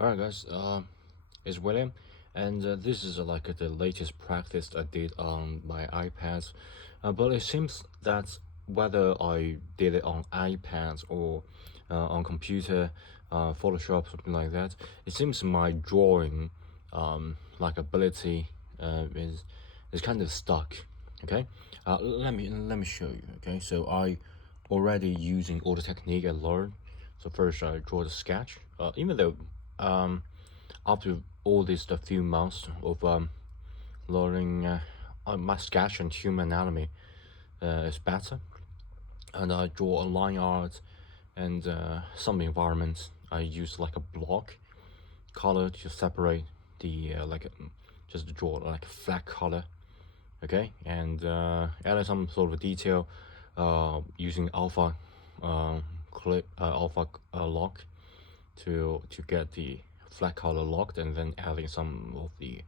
Alright guys, it's William, and this is like the latest practice I did on my iPad, but it seems that whether I did it on iPad or on computer, Photoshop, something like that, it seems my drawing like ability is kind of stuck. Okay, let me show you. Okay, so I already using all the technique I learned. So first I draw the sketch. Even though after all this a few months of learning my sketch and human anatomy is better, and I draw a line art and some environments. I use like a block color to separate the just to draw like a flat color. Okay, and add some sort of detail using alpha alpha lock to get the flat color locked, and then adding some of the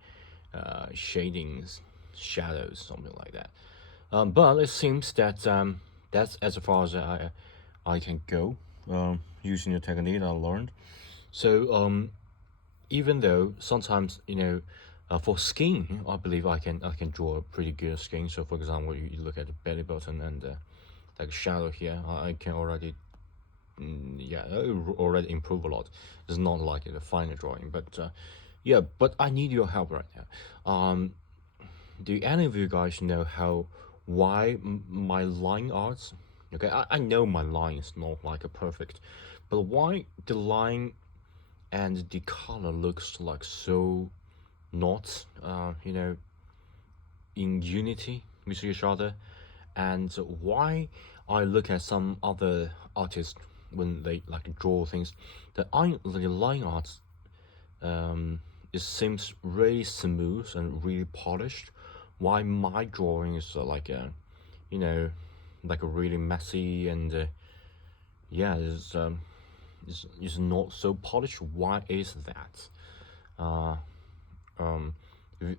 shadings, shadows, something like that. But it seems that that's as far as I can go using the technique I learned. So even though sometimes for skin, I believe I can draw a pretty good skin. So for example, you look at the belly button and like shadow here, I can already yeah, already improve a lot. It's not like the final drawing, but yeah, but I need your help right now. Do any of you guys know why my line arts? Okay, I know my line is not like a perfect, but why the line and the color looks like so not in unity with each other, and why I look at some other artists when they like draw things, the line art it seems really smooth and really polished. Why my drawing is like a, you know, like a really messy and yeah, is not so polished. Why is that? Uh,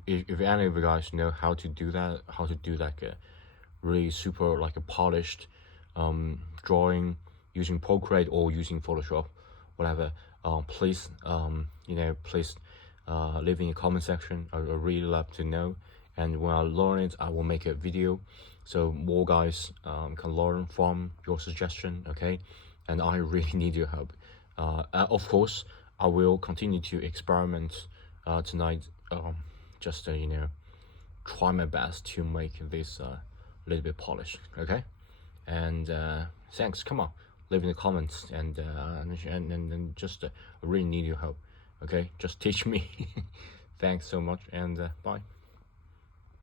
if any of you guys know how to do that, how to do like a really super like a polished drawing using Procreate or using Photoshop, whatever, please please leave in the comment section. I would really love to know, and when I learn it I will make a video so more guys can learn from your suggestion. Okay, and I really need your help. Of course I will continue to experiment tonight, just try my best to make this a little bit polished. Okay, and thanks. Come on, leave in the comments, and just I really need your help. Okay, just teach me. Thanks so much, and bye.